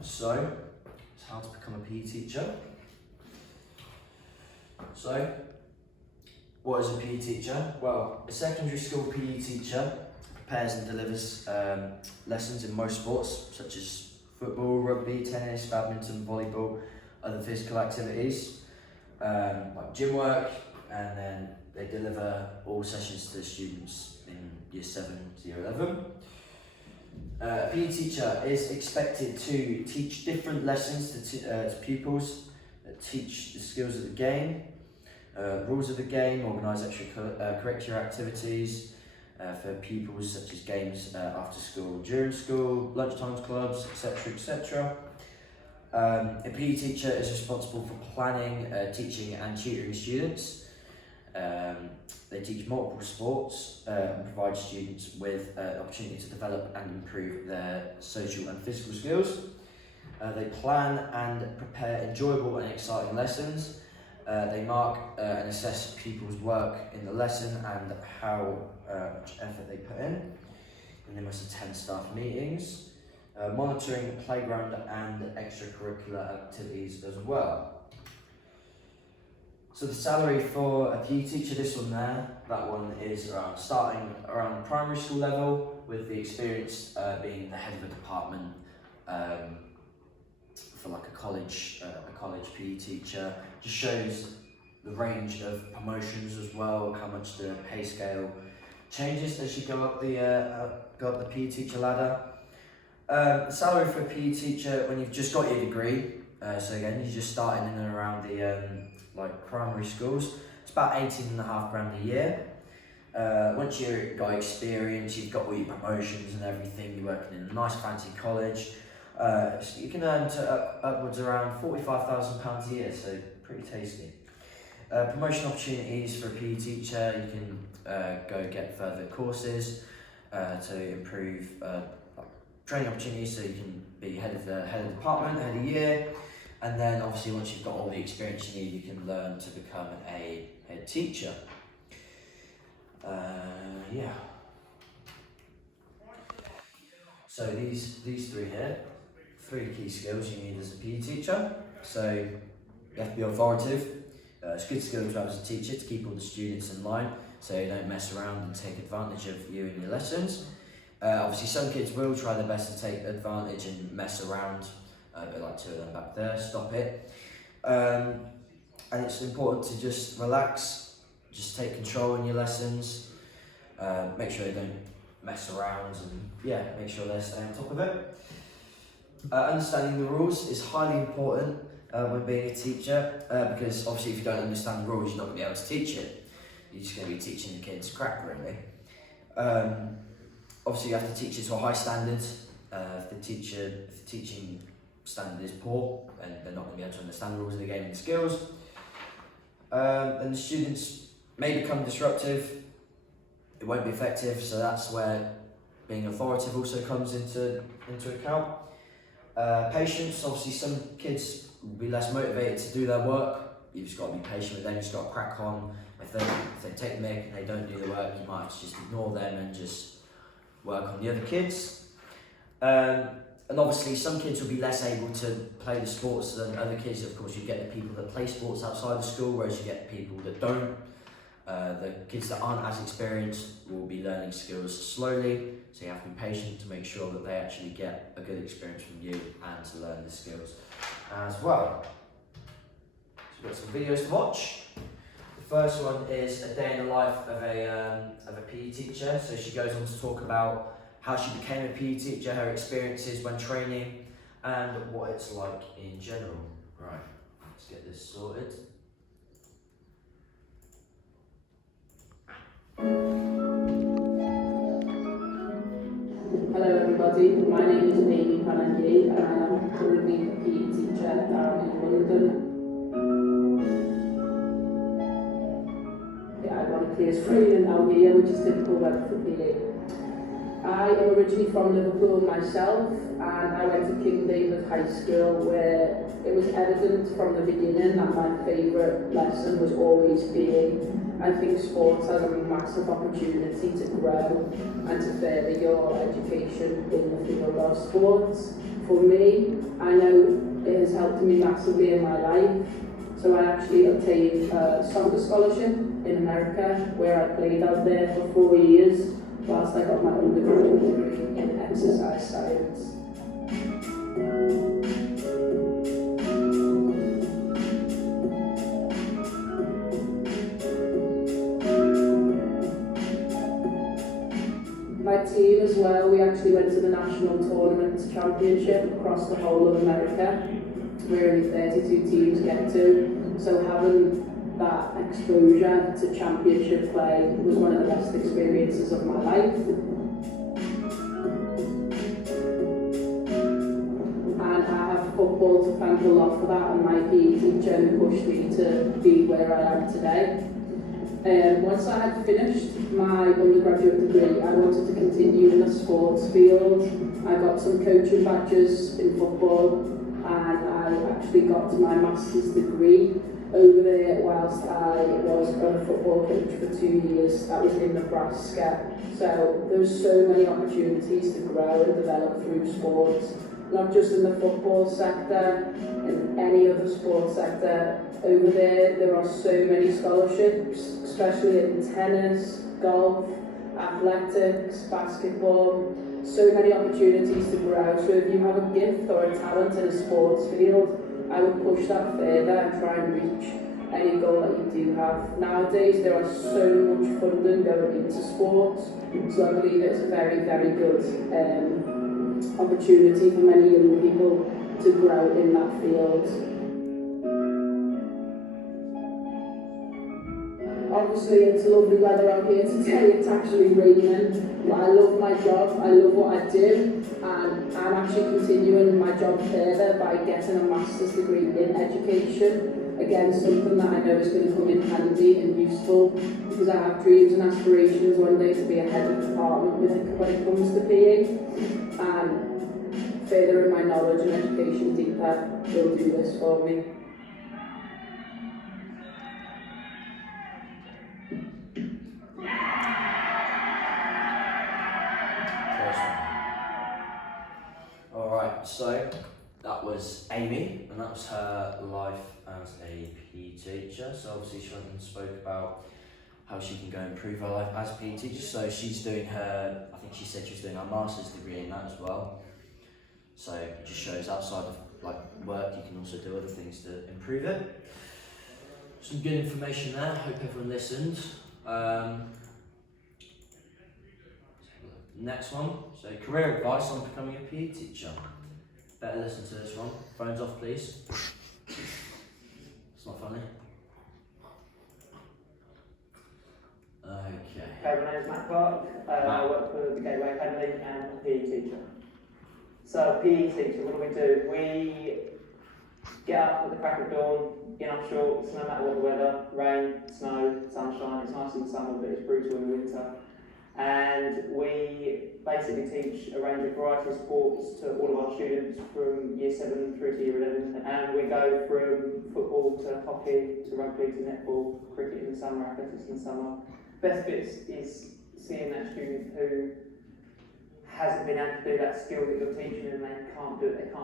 So it's how to become a PE teacher. So, what is a PE teacher? Well, a secondary school PE teacher prepares and delivers lessons in most sports, such as football, rugby, tennis, badminton, volleyball, other physical activities, like gym work, and then they deliver all sessions to the students in year 7 to year 11. A PE teacher is expected to teach different lessons to pupils that teach the skills of the game, rules of the game, organise extracurricular activities for pupils such as games after school, during school, lunchtime clubs, etc. etc. A PE teacher is responsible for planning, teaching and tutoring students. They teach multiple sports and provide students with an opportunity to develop and improve their social and physical skills. They plan and prepare enjoyable and exciting lessons. They mark and assess pupils' work in the lesson and how much effort they put in. And they must attend staff meetings, monitoring playground and extracurricular activities as well. So the salary for a PE teacher, this one there, that one is starting around primary school level, with the experience being the head of a department for like a college PE teacher. Just shows the range of promotions as well, how much the pay scale changes as you go up the PE teacher ladder. The salary for a PE teacher when you've just got your degree, so again you're just starting in and around the like primary schools, it's about 18.5 grand a year. Once you've got experience, you've got all your promotions and everything, you're working in a nice fancy college, so you can earn upwards around £45,000 a year, so pretty tasty. Promotion opportunities for a PE teacher, you can go get further courses to improve training opportunities, so you can be head of department, head of year, and then obviously once you've got all the experience you need, you can learn to become a head teacher. Yeah. So these three here, 3 key skills you need as a PE teacher. So you have to be authoritative. It's a good skill to have as a teacher to keep all the students in line, so you don't mess around and take advantage of you in your lessons. Obviously some kids will try their best to take advantage and mess around, but like 2 of them back there, stop it. And it's important to just relax, just take control in your lessons, make sure they don't mess around, and yeah, make sure they're staying on top of it. Understanding the rules is highly important when being a teacher, because obviously if you don't understand the rules, you're not going to be able to teach it. You're just going to be teaching the kids crap, really. Obviously you have to teach it to a high standard. If the teaching standard is poor, then they're not going to be able to understand the rules of the game and the skills. And the students may become disruptive, it won't be effective, so that's where being authoritative also comes into account. Patience, obviously some kids will be less motivated to do their work. You've just got to be patient with them, you've just got to crack on. If they take the mick and they don't do the work, you might have to just ignore them and just work on the other kids. And obviously some kids will be less able to play the sports than other kids. Of course you get the people that play sports outside the school, whereas you get people that don't. The kids that aren't as experienced will be learning skills slowly, so you have to be patient to make sure that they actually get a good experience from you and to learn the skills as well. So we've got some videos to watch. The first one is a day in the life of a PE teacher. So she goes on to talk about how she became a PE teacher, her experiences when training, and what it's like in general. Right, let's get this sorted. Hello everybody, my name is Amy Panaghi and I am currently a PE teacher down in London. Yeah, I want to clear training out here, which is typical weather for PE. I am originally from Liverpool myself, and I went to King David High School, where it was evident from the beginning that my favourite lesson was always PE. I think sports has a massive opportunity to grow and to further your education in the field of sports. for me, I know it has helped me massively in my life. So I actually obtained a soccer scholarship in America, where I played out there for 4 years whilst I got my undergraduate degree in exercise science. My team as well, we actually went to the national tournament championship across the whole of America, where only 32 teams get to. So having that exposure to championship play was one of the best experiences of my life. And I have football to thank a lot for that, and my PE teacher who pushed me to be where I am today. Once I had finished my undergraduate degree, I wanted to continue in the sports field. I got some coaching badges in football, and I actually got my master's degree over there whilst I was a football coach for 2 years. That was in Nebraska. So there's so many opportunities to grow and develop through sports, not just in the football sector, in any other sports sector. Over there are so many scholarships, especially in tennis, golf, athletics, basketball, so many opportunities to grow. So if you have a gift or a talent in a sports field, I would push that further and try and reach any goal that you do have. Nowadays there are so much funding going into sports, so I believe it's a very, very good opportunity for many young people to grow in that field. Obviously it's lovely weather out here today, it's actually raining, but I love my job, I love what I do, and I'm actually continuing my job further by getting a master's degree in education. Again, something that I know is going to come in handy and useful, because I have dreams and aspirations one day to be a head of department when it comes to PE, and furthering my knowledge and education deeper will do this for me. Alright, so that was Amy, and that was her life as a PE teacher. So obviously she went and spoke about how she can go improve her life as a PE teacher. So she's doing her, I think she said she was doing her master's degree in that as well. So it just shows outside of like work, you can also do other things to improve it. Some good information there, hope everyone listened. Next one, so career advice on becoming a PE teacher. Better listen to this one. Phones off, please. It's not funny. Okay. Okay, my name is Matt Clark. I work for the Gateway Academy and I'm a PE teacher. So, PE teacher, what do? We get up at the crack of dawn in our shorts, no matter what the weather, rain, snow, sunshine. It's nice in the summer, but it's brutal in the winter. And we basically teach a range of variety of sports to all of our students from year 7 through to year 11. And we go from football to hockey to rugby to netball, cricket in the summer, athletics in the summer. Best bits is seeing that student who hasn't been able to do that skill that you're teaching and they can't do it,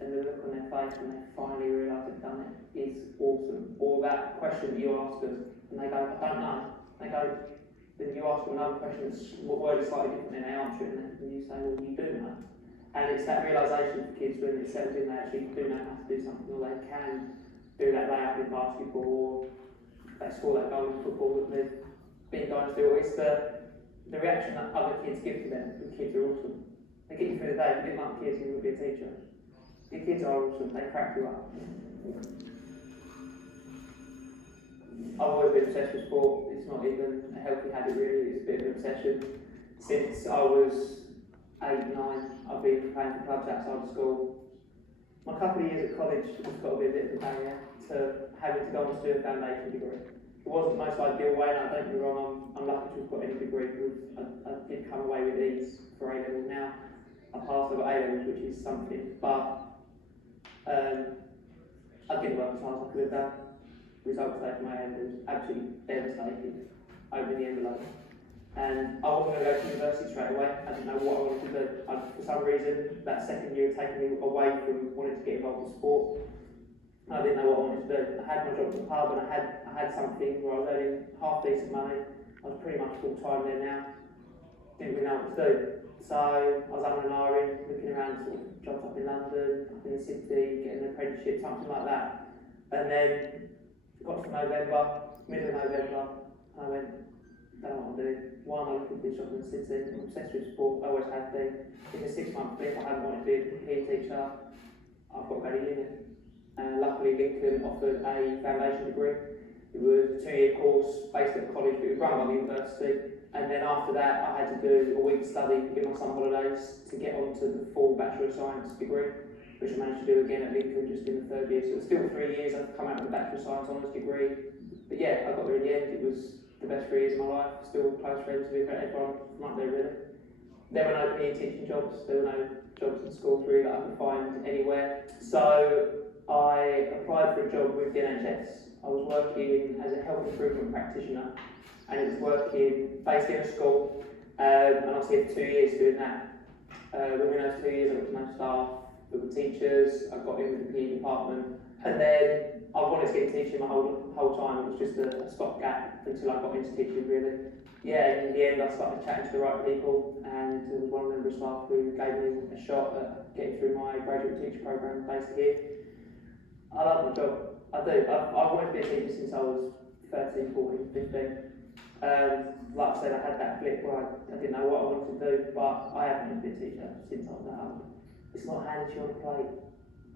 and the look on their face when they finally realise they've done it is awesome. Or that question that you ask us and they go, I don't know. They go, then you ask them another question, what word is slightly different, and they answer it, and you say, well, you do know. And it's that realisation for kids when it settles in, they actually do know how to do something, or they can do that layup in basketball, or they score that goal in football that they've been going to do. It's the reaction that other kids give to them. The kids are awesome. They get you through the day. If you didn't like kids, you would be a teacher. The kids are awesome, they crack you up. I've always been obsessed with sport. It's not even a healthy habit really, it's a bit of an obsession. Since I was 8, 9, I've been playing for clubs outside of school. My couple of years at college has got to be a bit of a barrier to having to go on to do a foundation degree. It wasn't the most ideal way, and don't get me wrong, I'm lucky to have got any degree because I did come away with ease for A-levels. Now I passed, I got A-levels, which is something, but I didn't work as hard as I could have done. Results there from my end was absolutely devastating over the envelope. And I wasn't going to go to university straight away. I didn't know what I wanted to do. For some reason, that second year had taken me away from wanting to get involved in sport. I didn't know what I wanted to do. I had my job at the pub and I had something where I was earning half decent money. I was pretty much full time there now. Didn't really know what to do. So I was up and ahhing, looking around sort of jobs up in London, up in the city, getting an apprenticeship, something like that. And then got to November, middle of November, and I went, don't know what I'm doing. Why am I looking for this job in the city? I'm obsessed with sport, I always have been. In a 6-month blip, I haven't wanted to be a PE teacher. I've got to go to uni. And luckily Lincoln offered a foundation degree. It was a 2-year course based at the college, but it was run by the university. And then after that, I had to do a week's study in my summer holidays to get onto the full Bachelor of Science degree, which I managed to do again at Lincoln just in the 3rd year. So it was still 3 years. I've come out with a Bachelor of Science honours degree. But yeah, I got there in the end. It was the best 3 years of my life. Still close friends with everyone from up there, really. There were no PE teaching jobs. There were no jobs in schools really that I could find anywhere. So I applied for a job with the NHS. I was working as a health improvement practitioner, and it was working based in a school, and I was here for 2 years doing that. Within those 2 years, I got to know staff, with the teachers, I got in with the PE department, and then I wanted to get into teaching my whole time. It was just a stopgap until I got into teaching, really. Yeah, and in the end, I started chatting to the right people, and there was one member of staff who gave me a shot at getting through my graduate teacher programme based here. I love my job. I do. I've wanted to be a teacher since I was 13, 14, 15. Like I said, I had that blip where I didn't know what I wanted to do, but I have wanted to be a teacher since I was that old. It's not handed to you on a plate.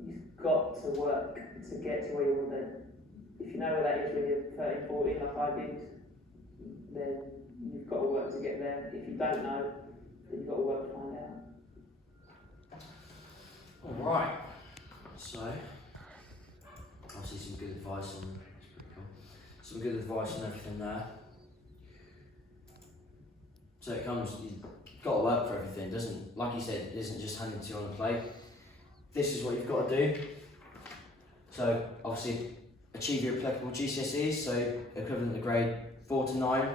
You've got to work to get to where you want to be. If you know where that is when you're 13, 14, like I did, then you've got to work to get there. If you don't know, then you've got to work to find out. Alright, so obviously some good advice and it's pretty cool. Some good advice and everything there. So it comes, you've got to work for everything, doesn't, like you said, it isn't just handed to you on a plate. This is what you've got to do. So obviously achieve your applicable GCSEs, so equivalent to grade 4 to 9,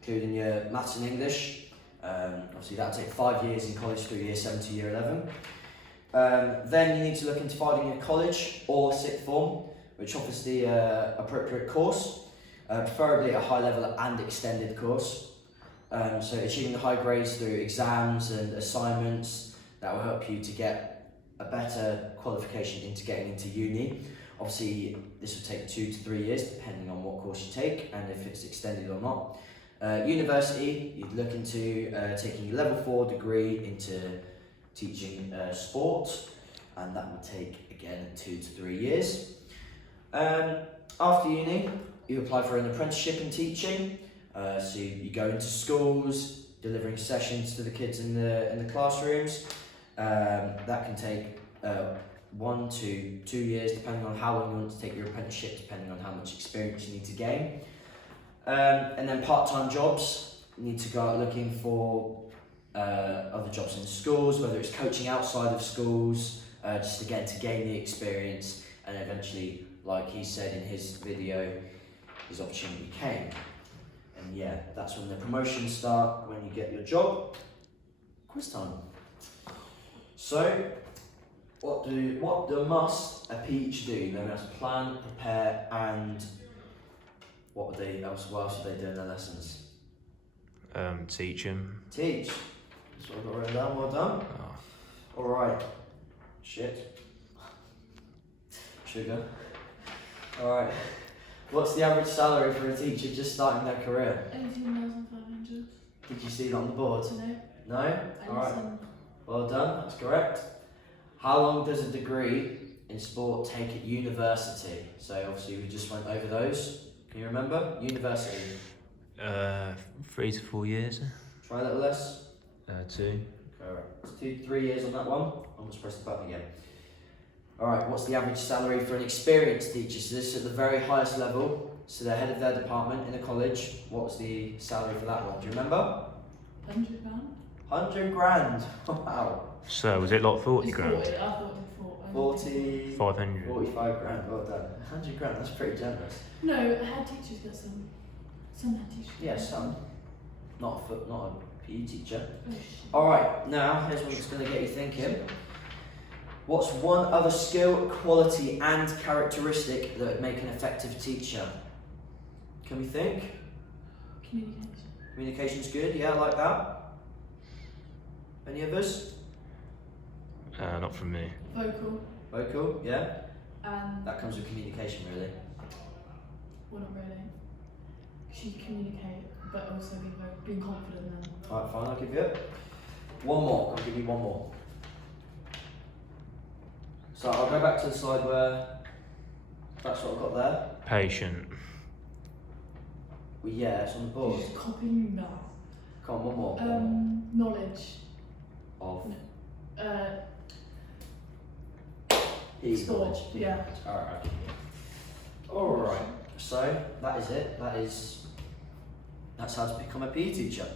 including your maths and English. Obviously that'll take 5 years in college through year 7 to year 11. Then you need to look into finding a college or sixth form which offers the appropriate course, preferably a high level and extended course. So achieving the high grades through exams and assignments, that will help you to get a better qualification into getting into uni. Obviously this will take 2 to 3 years depending on what course you take and if it's extended or not. University, you'd look into taking a level 4 degree into teaching sport, and that would take again 2 to 3 years. After uni, you apply for an apprenticeship in teaching. So you go into schools, delivering sessions to the kids in the classrooms. That can take 1 to 2 years, depending on how long you want to take your apprenticeship, depending on how much experience you need to gain. And then part-time jobs, you need to go out looking for other jobs in schools, whether it's coaching outside of schools, just again to gain the experience, and eventually, like he said in his video, his opportunity came. And yeah, that's when the promotions start, when you get your job. Quiz time. So, what must a PE do? They must plan, prepare, and what else would they do in their lessons? Teach them. Teach. That's what I've got written down. Well done. Oh. Alright. Shit. Sugar. Alright. What's the average salary for a teacher just starting their career? 18,500. Did you see that on the board? No. No? Alright. Well done, that's correct. How long does a degree in sport take at university? So obviously we just went over those. Can you remember? University. 3 to 4 years. Try a little less. 2. Correct. 2 to 3 years on that one. Almost press the button again. Alright, what's the average salary for an experienced teacher? So this is at the very highest level. So they're head of their department in a college. What's the salary for that one? Do you remember? £100. 100 grand. Wow. So was it like 40 It's grand? 40, I thought it was 40, 500. 45 grand. Well done. 100 grand, that's pretty generous. No, head teachers get some. Some head teachers. Yeah, some. not a PE teacher. Oh shit. Alright, now here's one that's going to get you thinking. What's one other skill, quality, and characteristic that would make an effective teacher? Can we think? Communication. Communication's good, yeah, I like that. Any others? Not from me. Vocal. Vocal, yeah. And That comes with communication, really. well, not really. She communicate, but also being confident. Then. Alright, fine, I'll give you it. One more, I'll give you one more. So I'll go back to the slide where that's what I've got there. Patient. Well, yeah, it's on the board. Just copying no. Come on, one more. Knowledge. Of PE Sport, knowledge. yeah. Alright. Alright, so that is it. That's how to become a PE teacher.